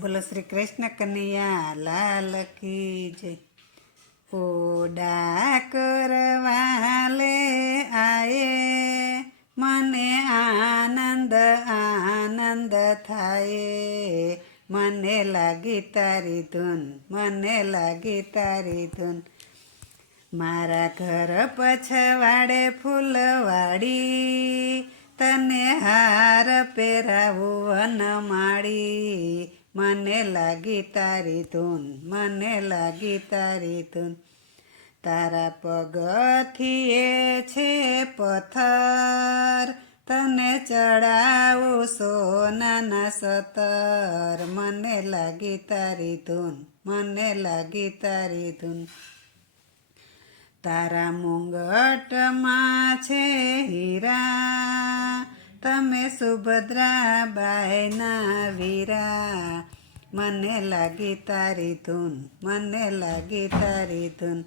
બોલો, શ્રી કૃષ્ણ કનૈયા, લાલ કી જય. ઓડા ડાકર વાલે આયે, મને આનંદ આનંદ થાય. મને લાગી તારી ધૂન, મને લાગી તારી ધૂન. મારા ઘર પછવાડે ફૂલવાડી, તને હાર પહેરાવું વનમાળી. મને લાગી તારી ધૂન, મને લાગી તારી ધૂન. તારા પગથીએ છે પથ્થર, તને ચડાવું સોનાના સતર મને લાગી તારી ધૂન, મને લાગી તારી ધૂન. તારા મુંગટમાં છે હીરા તમે સુભદ્રા બાયના વીરા. મને લાગી તારી ધૂન, મને લાગી તારી ધૂન.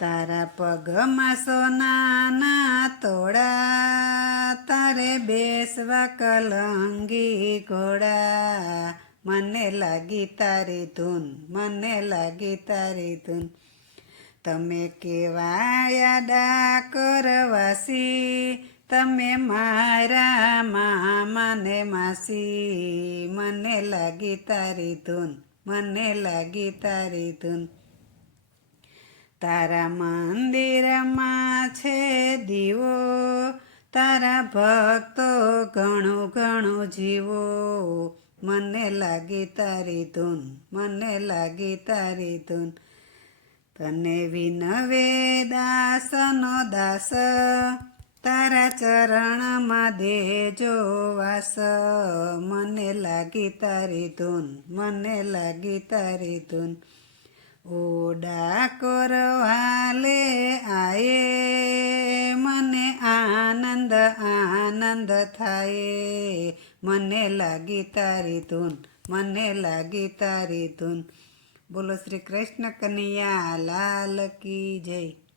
તારા પગમાં સોનાના તોડા, તારે બેસવા કલંગી ઘોડા. મને લાગી તારી ધૂન, મને લાગી તારી ધૂન. તમે કેવાયા ડાકરવાસી તમે મારા મામાને માસી, મને લાગી તારી ધૂન, મને લાગી તારી ધૂન. તારા મંદિરમાં છે દીવો, તારા ભક્તો ઘણું ઘણું જીવો. મને લાગી તારી ધૂન, મને લાગી તારી ધૂન. તને વિનવે દાસનો દાસ ચરણમાં દેજો વાસ. મને લાગી તારી ધૂન, મને લાગી તારી ધૂન. ઓ ડાકોર આયે, મને આનંદ આનંદ થાય. મને લાગી તારી ધૂન, મને લાગી તારી ધૂન. બોલો શ્રી કૃષ્ણ કનૈયા, લાલ કી જય.